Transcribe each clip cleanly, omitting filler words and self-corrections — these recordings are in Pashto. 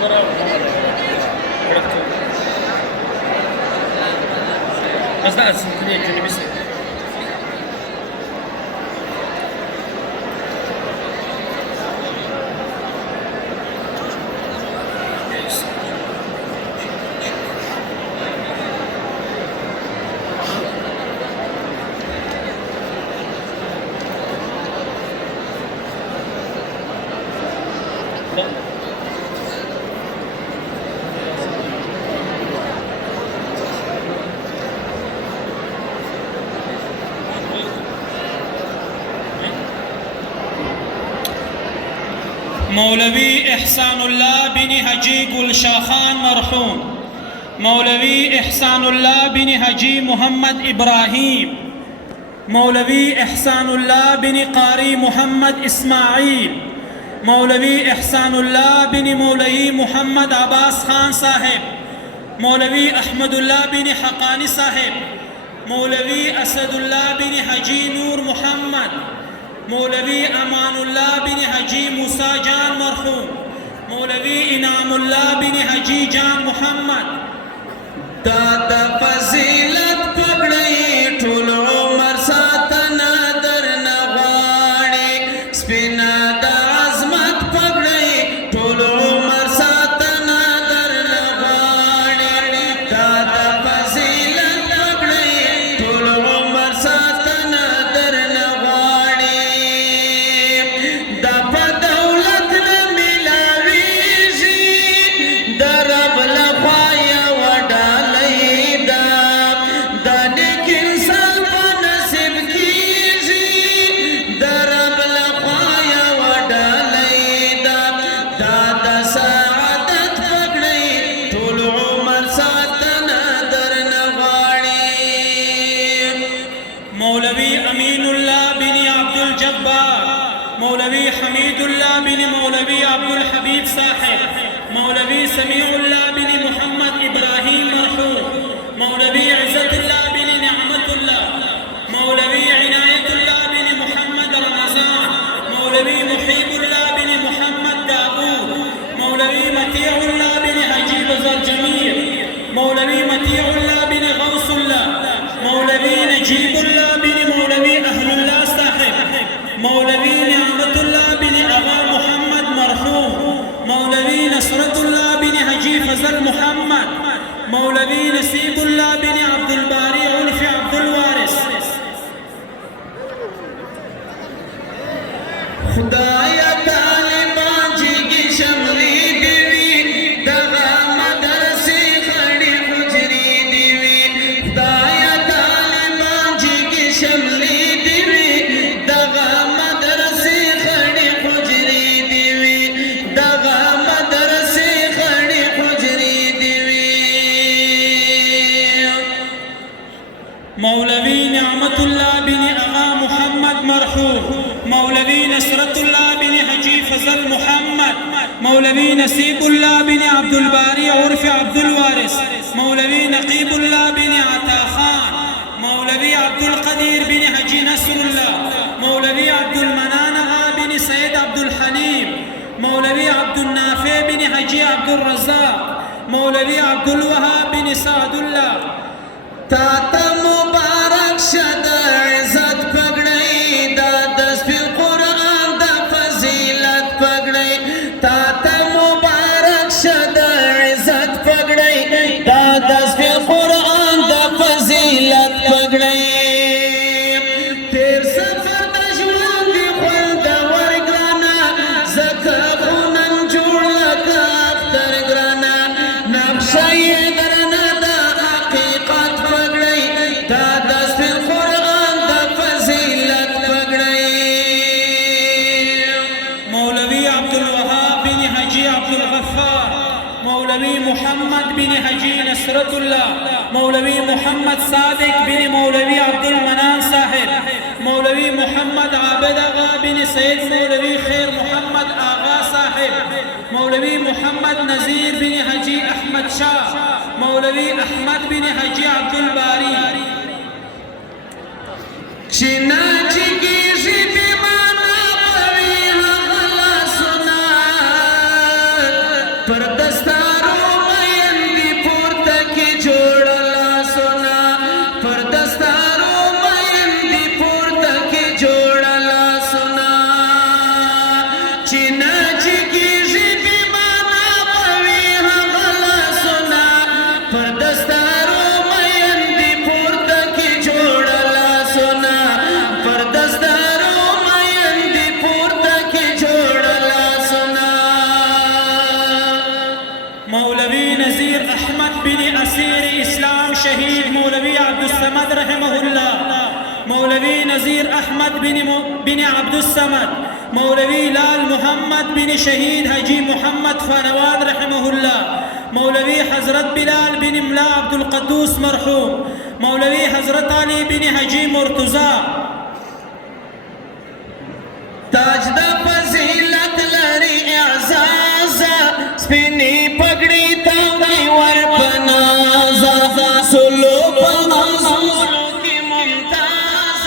بس لا السنتينية الجنوبي سيد مولوی احسان الله بن حجی گلشاخان مرحوم، مولوی احسان الله بن حجی محمد ابراهیم، مولوی احسان الله بن قاری محمد اسماعیل، مولوی احسان الله بن مولوی محمد عباس خان صاحب، مولوی احمد الله بن حقانی صاحب، مولوی اسد الله بن حجی نور محمد، مولوی امان الله بن حجی موسی جان مرحوم، مولوی انعام الله بن حجی جان محمد. دادا فضیلت پگڑی ټول عمر ساتنه درنه غواړي، سپینه د عظمت پگڑی ټول عمر ساتنه درنه غواړي، دادا فضیلت پگڑی ټول عمر ساتنه درنه غواړي، دا په دولت نه ملاویږي د رب لخوا مولوی امین الله بن عبد الجبار، مولوی حمید الله بن مولوی عبد الحبیب صاحب، مولوی سمیع الله بن محمد ابراهیم مرحوم، مولوی عزت الله بن نعمت الله، مولوی عنایت الله بن محمد رمضان، مولوی محیب الله بن محمد داود، مولوی مطیع الله بن حجی بزرجمیر، مولوی مطیع الله بن غوث الله، مولوی نجیب الله بن مولوی اهل الله صاحب، مولوی نعمت الله بن اغا محمد مرحوم، مولوی نصرت الله بن حجی فضل محمد، مولوی نصیب الله بن عبد الباری عرف عبد الوارث. خدایا طالبان جیگی شملی دیوی دغا مدرسی خڑی حجری دیوی، خدایا طالبان جیگی شملی دیوی دغا مدرسی خڑی حجری دیوی، دغا مدرسی خڑی حجری دیوی. مولوی نعمت الله بن اغا محمد مرحوم، مولوی نصرت الله بن حجی فضل محمد، مولوی نصیب الله بن عبد الباری عرف عبد الوارث، مولوی نقیب الله بن عطا خان، مولوی عبد القدیر بن حجی نصر الله، مولوی عبد المنان بن سید عبد الحلیم، مولوی عبد النافع بن حجی عبد الرزاق، مولوی عبد الوهاب بن سعد الله. تاتا مبارک شد عزت پگڑی دا دست پی قرآن دا فضیلت پگڑی، تاتا مبارک شد عزت پگڑی دا دست پی قرآن دا فضیلت پگڑی، تیر سفر دشوان دی خلد ورگرانا زکا خونن جوڑ لکا اختر گرانا، نقشای درنا دا حقیقت پگڑی دا دست پی قرآن دا فضیلت پگڑی. مولوی عبد الوهاب بن حجی عبد الغفار، مولوی محمد بن حجی نصرت الله، مولوی محمد صادق بن مولوی عبد المنان صاحب، مولوی محمد عابد آغا بن سید مولوی خیر محمد آغا صاحب، مولوی محمد نذیر بن حجی احمد شاہ، مولوی احمد بن حجی عبد الباری. چنا چکیشی بیمانا پوی حقلا سنا پردس شهيد مولوي عبد الصمد رحمه الله، مولوي نذير أحمد بن عبد الصمد، مولوي لال محمد بن شهيد حجي محمد فنواد رحمه الله، مولوي حضرت بلال بن ملا عبد القدوس مرحوم، مولوي حضرت علي بن حجي مرتضى. تاج د فضیلت لري اعزاز سپینې پګړۍ تاوی ور پنازا سلو پنازولو کې ممتاز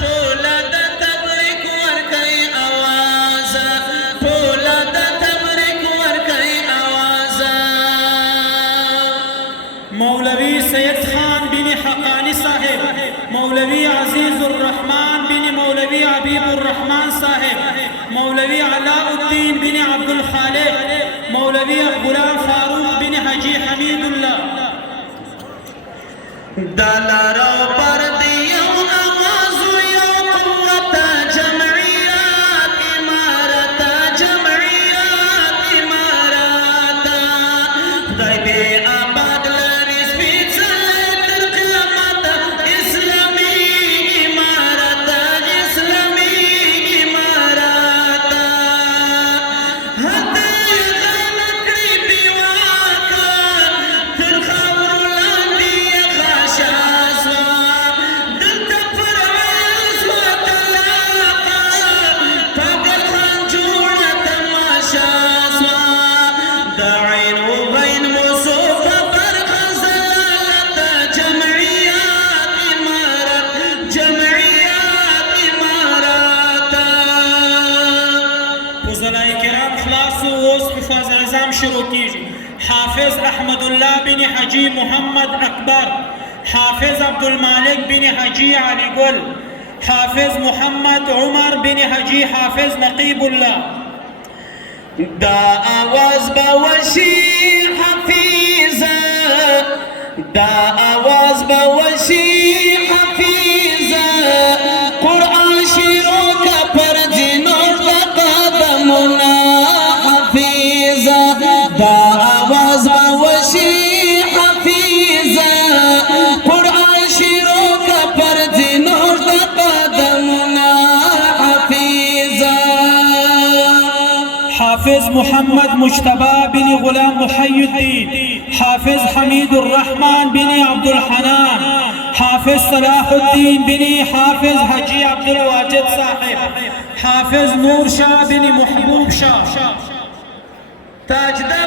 ټول د تبریک ور کوي आवाज ټول د تبریک ور کوي आवाज. مولوي سید خان بن حقانی صاحب، مولوي عزیز الرحمن بن مولوي حبیب الرحمن صاحب، مولوي علاء الدین بن عبد الخالق، مولوي غلام فاروق بن حجی حمید الله. دلارو پر دیو آواز یو قوت جمعیات امارت جمعیات امارت خدای دې آباد لري سپېڅلی تر قیامت اسلامي امارت اسلامي امارت هدی غم کړي بیواکه تر خاورو لاندې شروع کیږي. حافظ احمد الله بن حجی محمد اکبر، حافظ عبدالمالک بن حجی علی گل، حافظ محمد عمر بن حجی حافظ نقیب الله. دا آواز بوشی حفیظه دا آواز بوشی حفیظه قرآن شیرو کا پر جنور دا قدمنا حفیظه دا آواز بوشی حفیظه قرآن شیرو کا پر جنور دا قدمنا حفیظه. حافظ محمد مجتبى بن غلام محي الدين، حافظ حميد الرحمن بن عبد الحنان، حافظ صلاح الدين بن حافظ حجي عبد الواجد صاحب، حافظ نور شاه بن محبوب شاه. تاجدار